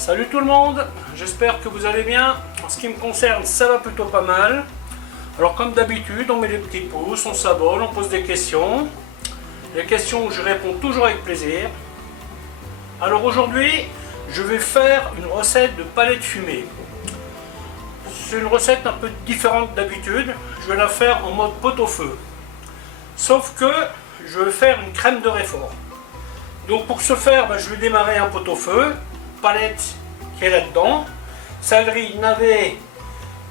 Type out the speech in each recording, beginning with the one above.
Salut tout le monde, j'espère que vous allez bien. En ce qui me concerne, ça va plutôt pas mal. Alors comme d'habitude, on met les petits pouces, on s'abonne, on pose des questions. Les questions, je réponds toujours avec plaisir. Alors aujourd'hui, je vais faire une recette de palettes fumées. C'est une recette un peu différente d'habitude. Je vais la faire en mode pot-au-feu. Sauf que je vais faire une crème de réfort. Donc pour ce faire, je vais démarrer un pot-au-feu. Palette qui est là-dedans. Céleri, navet,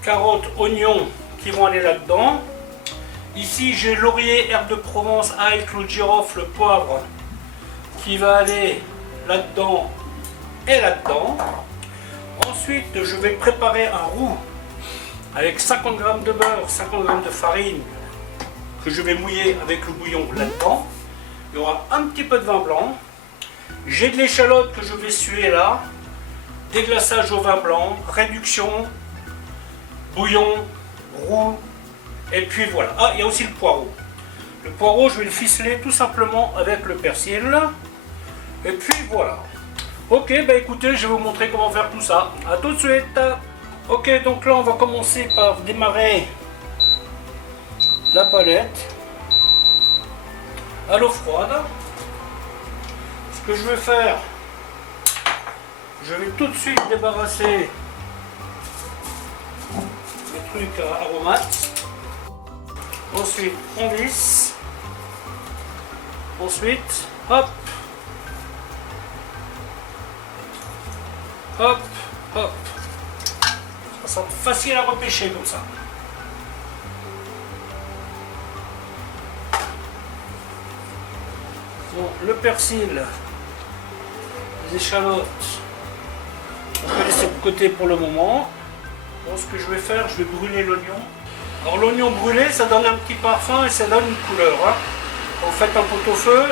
carottes, oignons qui vont aller là-dedans. Ici j'ai laurier, herbe de Provence, ail, clou de girofle, poivre qui va aller là-dedans et là-dedans. Ensuite je vais préparer un roux avec 50 g de beurre, 50 g de farine que je vais mouiller avec le bouillon là-dedans. Il y aura un petit peu de vin blanc. J'ai de l'échalote que je vais suer là. Déglaçage au vin blanc, réduction, bouillon, roux, et puis voilà. Ah, il y a aussi le poireau. Le poireau, je vais le ficeler tout simplement avec le persil. Et puis voilà. Ok, écoutez, je vais vous montrer comment faire tout ça. A tout de suite. Ok, donc là, on va commencer par démarrer la palette à l'eau froide. Ce que je vais faire, je vais tout de suite débarrasser les trucs à aromates. Ensuite, on visse. Ensuite, hop, hop, hop. Ça sera facile à repêcher comme ça. Bon, le persil, les échalotes, on peut laisser de côté pour le moment. Bon, ce que je vais faire, je vais brûler l'oignon. Alors l'oignon brûlé, ça donne un petit parfum et ça donne une couleur. Quand vous faites un pot-au-feu,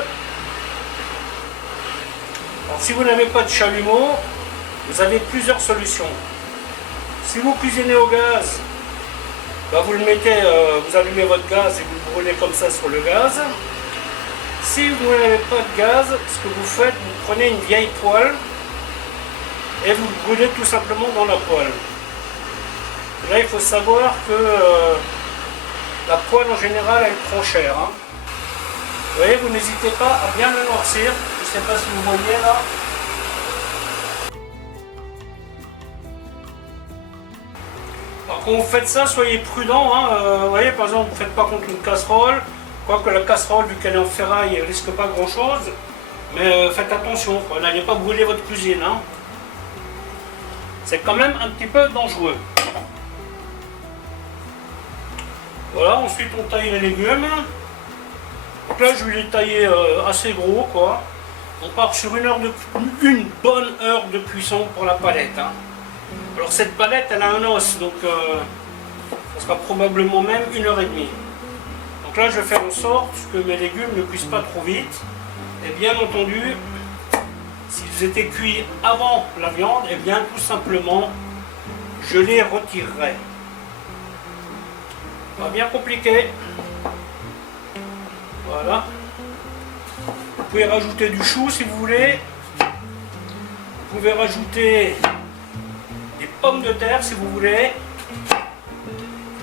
alors si vous n'avez pas de chalumeau, vous avez plusieurs solutions. Si vous cuisinez au gaz, vous le mettez, vous allumez votre gaz et vous le brûlez comme ça sur le gaz. Si vous n'avez pas de gaz, ce que vous faites, vous prenez une vieille poêle et vous brûlez tout simplement dans la poêle. Là, il faut savoir que la poêle en général, elle est trop chère. Vous voyez, vous n'hésitez pas à bien le noircir. Je ne sais pas si vous voyez là. Alors, quand vous faites ça, soyez prudent. Vous voyez, par exemple, vous ne faites pas contre une casserole. Quoique la casserole, vu qu'elle est en ferraille, elle ne risque pas grand chose. Mais faites attention, n'allez pas brûler votre cuisine. C'est quand même un petit peu dangereux. Voilà, ensuite on taille les légumes. Donc là je vais les tailler assez gros quoi. On part sur une bonne heure de cuisson pour la palette. Alors cette palette elle a un os, donc ça sera probablement même 1h30. Donc là je vais faire en sorte que mes légumes ne cuisent pas trop vite. Et bien entendu, s'ils étaient cuits avant la viande, et bien tout simplement je les retirerai. Pas bien compliqué. Voilà. Vous pouvez rajouter du chou si vous voulez. Vous pouvez rajouter des pommes de terre si vous voulez.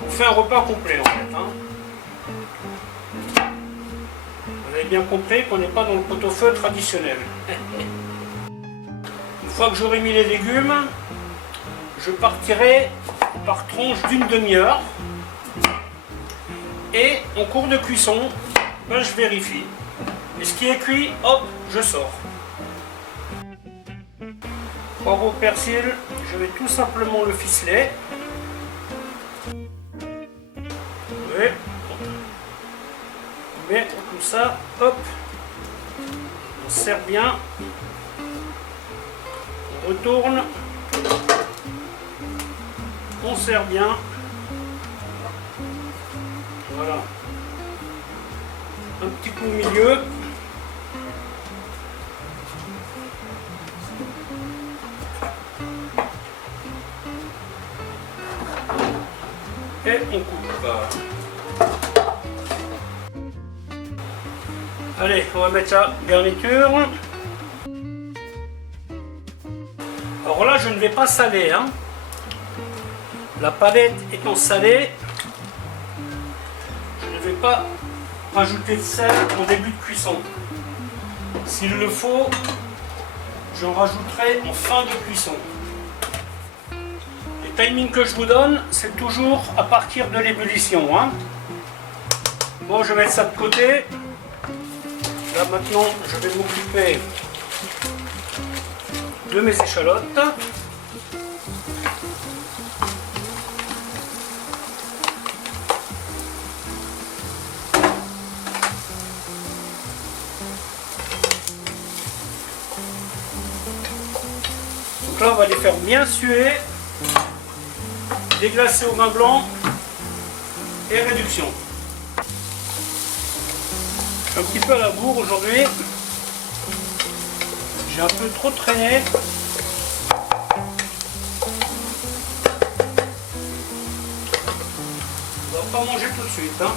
On fait un repas complet en fait. Vous avez bien compris qu'on n'est pas dans le pot-au-feu traditionnel. Une fois que j'aurai mis les légumes, je partirai par tranche d'une demi-heure. Et en cours de cuisson, je vérifie. Et ce qui est cuit, hop, je sors. Poireau persil, je vais tout simplement le ficeler. Oui. Mais comme ça, hop, on serre bien. On retourne. On serre bien. Voilà. Un petit coup au milieu. Et on coupe. Allez, on va mettre ça garniture. Alors là, je ne vais pas saler, hein. La palette étant salée, je ne vais pas rajouter de sel au début de cuisson. S'il le faut, j'en rajouterai en fin de cuisson. Les timings que je vous donne, c'est toujours à partir de l'ébullition, hein. Bon, je vais mettre ça de côté. Là maintenant, je vais m'occuper de mes échalotes. Donc là, on va les faire bien suer, déglacer au vin blanc et réduction. Un petit peu à la bourre aujourd'hui. J'ai un peu trop traîné. On va pas manger tout de suite, hein.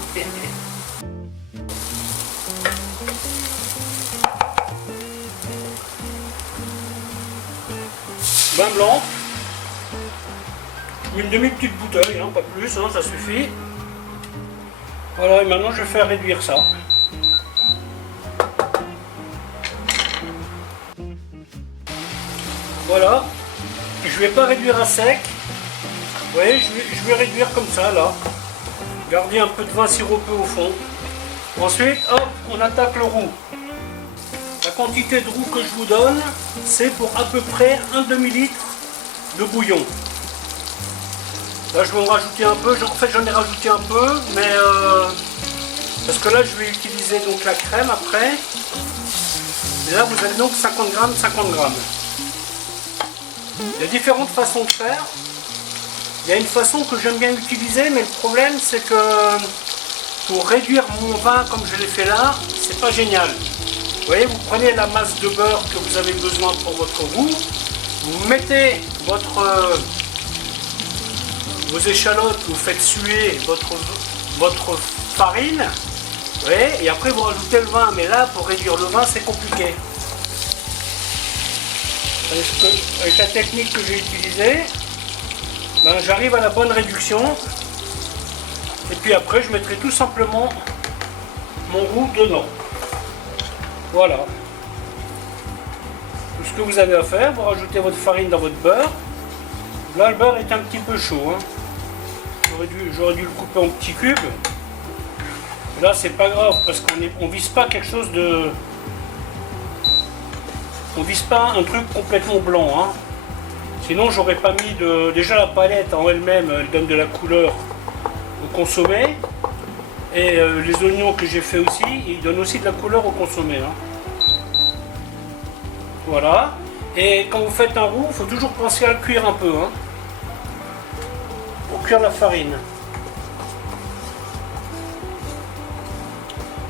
Vin blanc. Une demi-petite bouteille, hein, pas plus, hein, ça suffit. Voilà, et maintenant je vais faire réduire ça. Voilà, je ne vais pas réduire à sec. Vous voyez, je vais réduire comme ça là. Garder un peu de vin sirupeux au fond. Ensuite, hop, on attaque le roux. La quantité de roux que je vous donne, c'est pour à peu près un demi-litre de bouillon. Là, je vais en rajouter un peu. En fait, j'en ai rajouté un peu, mais parce que là, je vais utiliser donc la crème après. Et là, vous avez donc 50 grammes, 50 grammes. Il y a différentes façons de faire. Il y a une façon que j'aime bien utiliser, mais le problème c'est que pour réduire mon vin comme je l'ai fait là, c'est pas génial. Vous voyez, vous prenez la masse de beurre que vous avez besoin pour votre roux, vous mettez vos échalotes, vous faites suer votre farine, vous voyez, et après vous rajoutez le vin. Mais là, pour réduire le vin, c'est compliqué. Avec la technique que j'ai utilisée, ben, j'arrive à la bonne réduction. Et puis après, je mettrai tout simplement mon roux dedans. Voilà. Tout ce que vous avez à faire, vous rajoutez votre farine dans votre beurre. Là, le beurre est un petit peu chaud, hein. J'aurais dû le couper en petits cubes. Et là, c'est pas grave parce qu'on vise pas quelque chose de... On vise pas un truc complètement blanc, hein. Sinon j'aurais pas mis de... Déjà la palette en elle-même, elle donne de la couleur au consommé. Et les oignons que j'ai fait aussi, ils donnent aussi de la couleur au consommé, hein. Voilà. Et quand vous faites un roux, il faut toujours penser à le cuire un peu, hein, pour cuire la farine.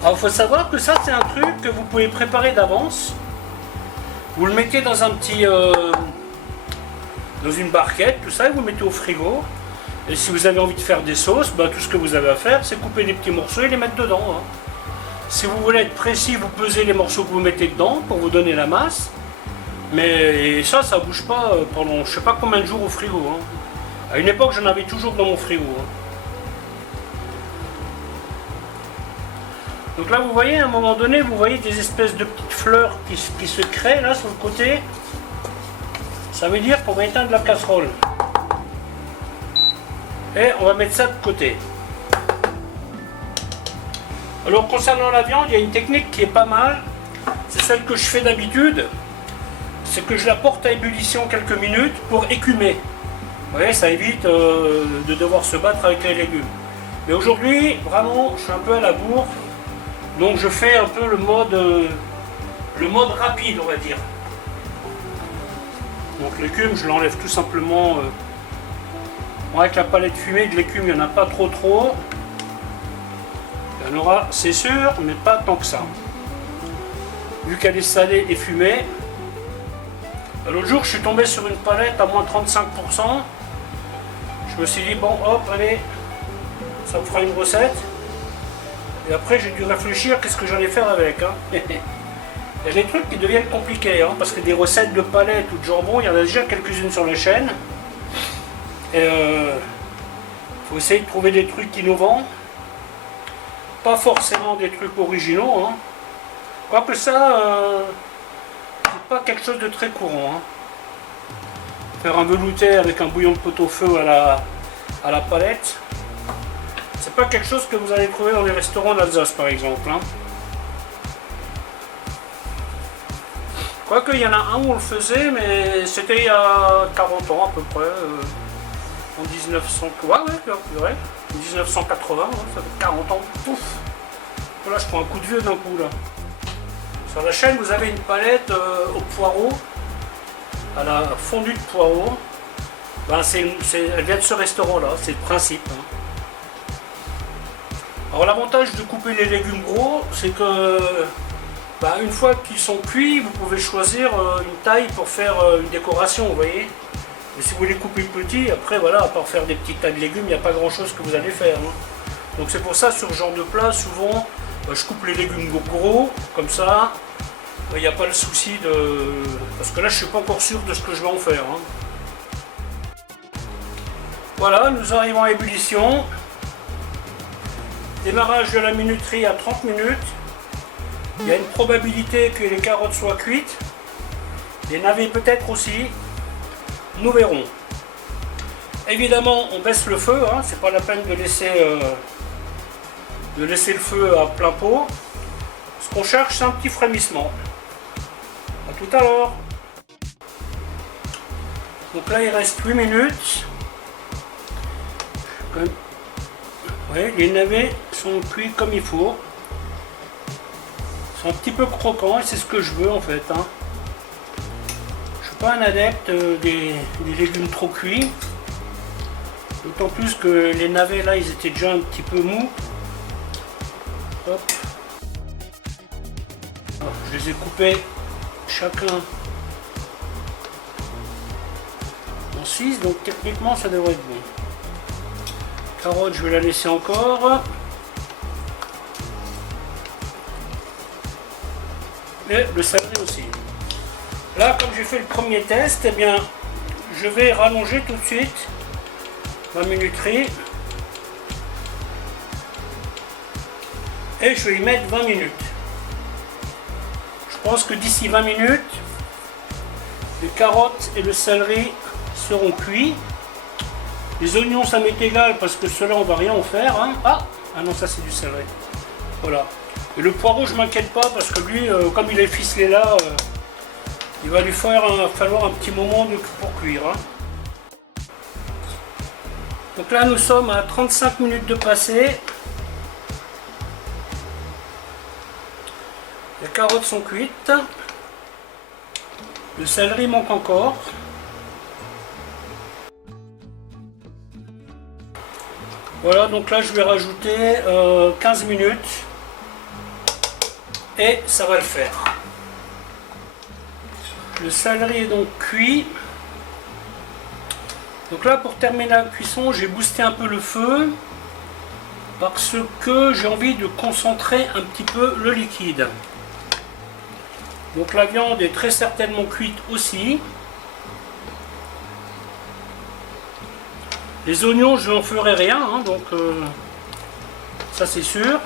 Alors il faut savoir que ça c'est un truc que vous pouvez préparer d'avance. Vous le mettez dans un petit, dans une barquette, tout ça, et vous le mettez au frigo. Et si vous avez envie de faire des sauces, bah, tout ce que vous avez à faire, c'est couper des petits morceaux et les mettre dedans, hein. Si vous voulez être précis, vous pesez les morceaux que vous mettez dedans pour vous donner la masse. Mais ça bouge pas pendant je sais pas combien de jours au frigo, hein. À une époque, j'en avais toujours dans mon frigo, hein. Donc là, vous voyez, à un moment donné, vous voyez des espèces de petites fleurs qui se créent là sur le côté. Ça veut dire qu'on va éteindre la casserole. Et on va mettre ça de côté. Alors concernant la viande, il y a une technique qui est pas mal. C'est celle que je fais d'habitude. C'est que je la porte à ébullition quelques minutes pour écumer. Vous voyez, ça évite de devoir se battre avec les légumes. Mais aujourd'hui, vraiment, je suis un peu à la bourre. Donc je fais un peu le mode rapide, on va dire. Donc l'écume, je l'enlève tout simplement. Avec la palette fumée de l'écume, il n'y en a pas trop. Il y en aura, c'est sûr, mais pas tant que ça. Vu qu'elle est salée et fumée. L'autre jour, je suis tombé sur une palette à moins 35%. Je me suis dit, bon, hop, allez, ça me fera une recette. Et après, j'ai dû réfléchir qu'est-ce que j'allais faire avec, hein. Il y a des trucs qui deviennent compliqués, hein, parce que des recettes de palettes ou de jambon, il y en a déjà quelques-unes sur la chaîne. Et faut essayer de trouver des trucs innovants. Pas forcément des trucs originaux. Hein. Quoique ça, c'est pas quelque chose de très courant. Hein. Faire un velouté avec un bouillon de pot-au-feu à la palette, c'est pas quelque chose que vous allez trouver dans les restaurants d'Alsace par exemple. Hein. Quoique il y en a un où on le faisait, mais c'était il y a 40 ans à peu près. En 1900, ouais, 1980, ouais, ça fait 40 ans. Pouf. Voilà, je prends un coup de vieux d'un coup là. Sur la chaîne, vous avez une palette au poireau, à la fondue de poireau. Ben, elle vient de ce restaurant-là, c'est le principe. Hein. Alors l'avantage de couper les légumes gros, c'est que ben, une fois qu'ils sont cuits, vous pouvez choisir une taille pour faire une décoration, vous voyez. Mais si vous les coupez petits, après voilà, à part faire des petites tailles de légumes, il n'y a pas grand chose que vous allez faire. Hein. Donc c'est pour ça, sur ce genre de plat, souvent, je coupe les légumes gros, comme ça, il n'y a pas le souci de... Parce que là, je ne suis pas encore sûr de ce que je vais en faire. Hein. Voilà, nous arrivons à ébullition. Démarrage de la minuterie à 30 minutes. Il y a une probabilité que les carottes soient cuites. Les navets peut-être aussi. Nous verrons. Évidemment, on baisse le feu, hein, c'est pas la peine de laisser le feu à plein pot. Ce qu'on cherche, c'est un petit frémissement. A tout à l'heure. Donc là, il reste 8 minutes. Ouais, les navets sont cuits comme il faut. Ils sont un petit peu croquants et c'est ce que je veux en fait. Hein. Pas un adepte des légumes trop cuits, d'autant plus que les navets là ils étaient déjà un petit peu mous. Hop. Alors, je les ai coupés chacun en 6, donc techniquement ça devrait être bon. Carotte, je vais la laisser encore. Et le céleri aussi. Là, comme j'ai fait le premier test, eh bien, je vais rallonger tout de suite ma minuterie et je vais y mettre 20 minutes. Je pense que d'ici 20 minutes, les carottes et le céleri seront cuits. Les oignons, ça m'est égal parce que ceux-là, on va rien en faire. Hein. Ah non, ça c'est du céleri. Voilà. Et le poireau, je m'inquiète pas parce que lui, comme il est ficelé là, il va lui falloir un petit moment pour cuire. Hein. Donc là, nous sommes à 35 minutes de passé. Les carottes sont cuites. Le céleri manque encore. Voilà, donc là, je vais rajouter 15 minutes. Et ça va le faire. Le céleri est donc cuit. Donc là, pour terminer la cuisson, j'ai boosté un peu le feu parce que j'ai envie de concentrer un petit peu le liquide. Donc la viande est très certainement cuite aussi. Les oignons, je n'en ferai rien, hein, donc ça c'est sûr.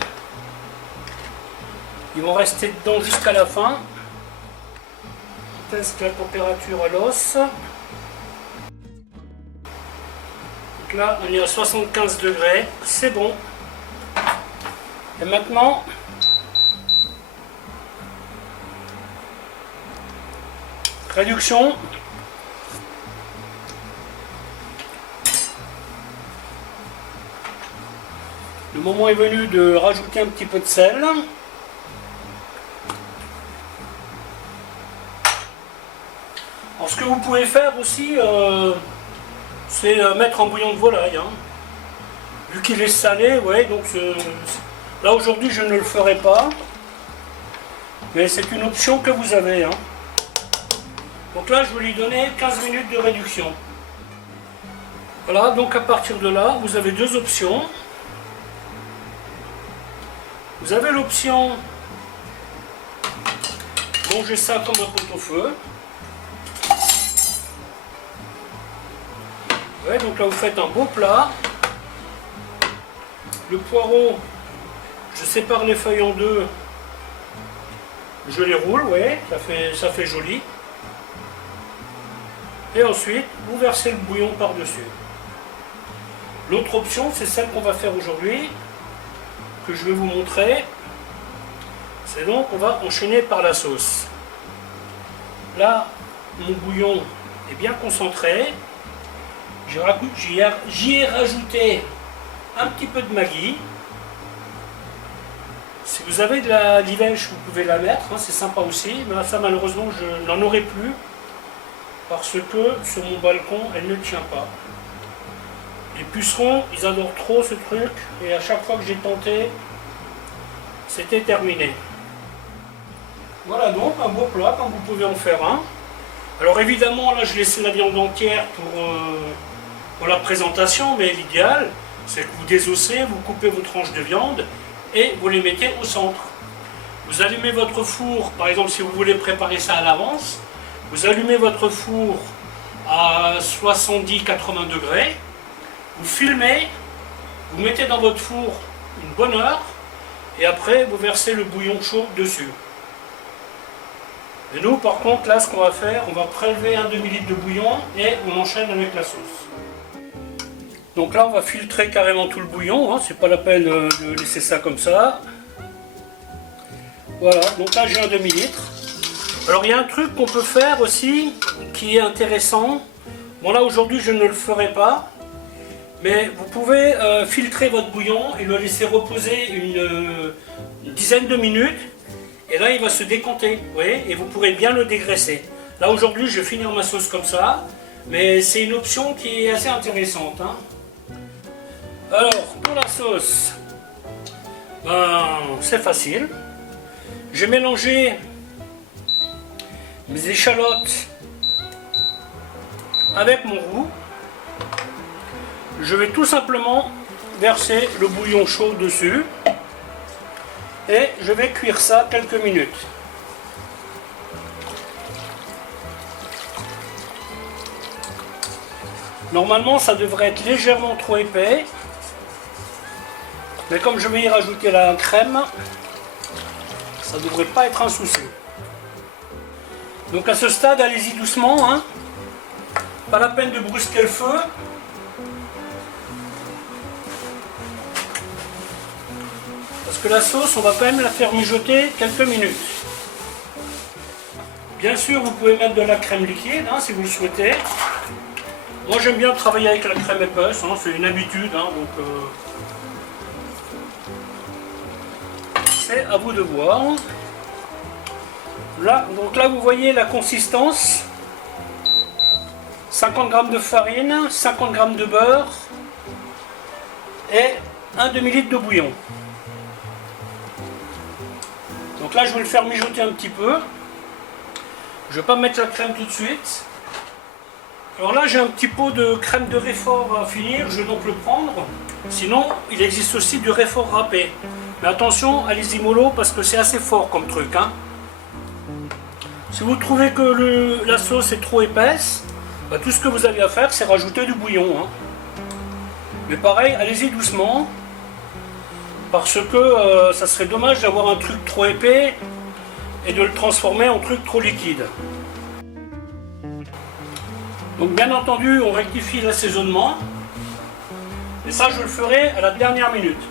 Ils vont rester dedans jusqu'à la fin. Teste la température à l'os. Donc là, on est à 75 degrés, c'est bon. Et maintenant, réduction. Le moment est venu de rajouter un petit peu de sel. Alors ce que vous pouvez faire aussi, c'est mettre un bouillon de volaille. Hein. Vu qu'il est salé, ouais, donc là aujourd'hui je ne le ferai pas. Mais c'est une option que vous avez. Hein. Donc là je vais lui donner 15 minutes de réduction. Voilà, donc à partir de là, vous avez deux options. Vous avez l'option Plongez ça comme un pot-au-feu. Ouais, donc là vous faites un beau plat. Le poireau, je sépare les feuilles en deux. Je les roule, ouais, ça fait joli. Et ensuite, vous versez le bouillon par-dessus. L'autre option, c'est celle qu'on va faire aujourd'hui, que je vais vous montrer. C'est donc, on va enchaîner par la sauce. Là, mon bouillon est bien concentré. J'y ai rajouté un petit peu de Maggi. Si vous avez de la livèche, vous pouvez la mettre, hein, c'est sympa aussi. Mais ça, malheureusement, je n'en aurai plus parce que sur mon balcon, elle ne tient pas. Les pucerons, ils adorent trop ce truc et à chaque fois que j'ai tenté, c'était terminé. Voilà donc un beau plat, comme vous pouvez en faire un. Alors évidemment, là, je laisse la viande entière pour la présentation, mais l'idéal, c'est que vous désossez, vous coupez vos tranches de viande et vous les mettez au centre. Vous allumez votre four, par exemple si vous voulez préparer ça à l'avance, vous allumez votre four à 70-80 degrés, vous filmez, vous mettez dans votre four une bonne heure et après vous versez le bouillon chaud dessus. Et nous par contre là ce qu'on va faire, on va prélever un demi-litre de bouillon et on enchaîne avec la sauce. Donc là on va filtrer carrément tout le bouillon, hein, c'est pas la peine de laisser ça comme ça. Voilà, donc là j'ai un demi-litre. Alors il y a un truc qu'on peut faire aussi qui est intéressant. Bon là aujourd'hui je ne le ferai pas, mais vous pouvez filtrer votre bouillon et le laisser reposer une dizaine de minutes. Et là il va se décanter, vous voyez, et vous pourrez bien le dégraisser. Là aujourd'hui je vais finir ma sauce comme ça, mais c'est une option qui est assez intéressante, hein. Alors, pour la sauce, c'est facile. J'ai mélangé mes échalotes avec mon roux. Je vais tout simplement verser le bouillon chaud dessus et je vais cuire ça quelques minutes. Normalement, ça devrait être légèrement trop épais. Mais comme je vais y rajouter la crème, ça ne devrait pas être un souci. Donc à ce stade, allez-y doucement, hein. Pas la peine de brusquer le feu. Parce que la sauce, on va quand même la faire mijoter quelques minutes. Bien sûr, vous pouvez mettre de la crème liquide, hein, si vous le souhaitez. Moi j'aime bien travailler avec la crème épaisse, hein, c'est une habitude, hein, donc c'est à vous de voir. Là, donc là vous voyez la consistance. 50 g de farine, 50 g de beurre et un demi-litre de bouillon. Donc là je vais le faire mijoter un petit peu. Je ne vais pas mettre la crème tout de suite. Alors là j'ai un petit pot de crème de réfort à finir, je vais donc le prendre. Sinon il existe aussi du réfort râpé. Mais attention, allez-y mollo parce que c'est assez fort comme truc, hein. Si vous trouvez que la sauce est trop épaisse, bah, tout ce que vous avez à faire c'est rajouter du bouillon, hein. Mais pareil, allez-y doucement. Parce que ça serait dommage d'avoir un truc trop épais et de le transformer en truc trop liquide. Donc bien entendu, on rectifie l'assaisonnement. Et ça, je le ferai à la dernière minute.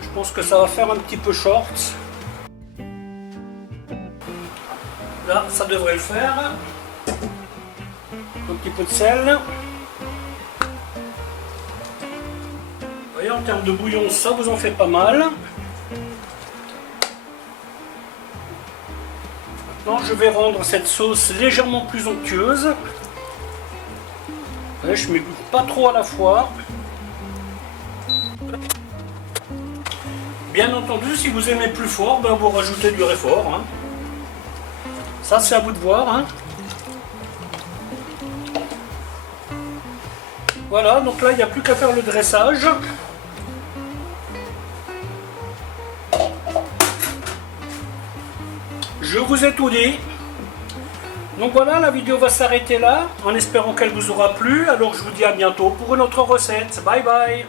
Je pense que ça va faire un petit peu short. Là, ça devrait le faire. Un petit peu de sel. Vous voyez, en termes de bouillon, ça vous en fait pas mal. Maintenant, je vais rendre cette sauce légèrement plus onctueuse. Vous voyez, je ne mets pas trop à la fois. Bien entendu, si vous aimez plus fort, ben vous rajoutez du réfort, hein. Ça, c'est à vous de voir. Hein. Voilà, donc là, il n'y a plus qu'à faire le dressage. Je vous ai tout dit. Donc voilà, la vidéo va s'arrêter là, en espérant qu'elle vous aura plu. Alors je vous dis à bientôt pour une autre recette. Bye bye.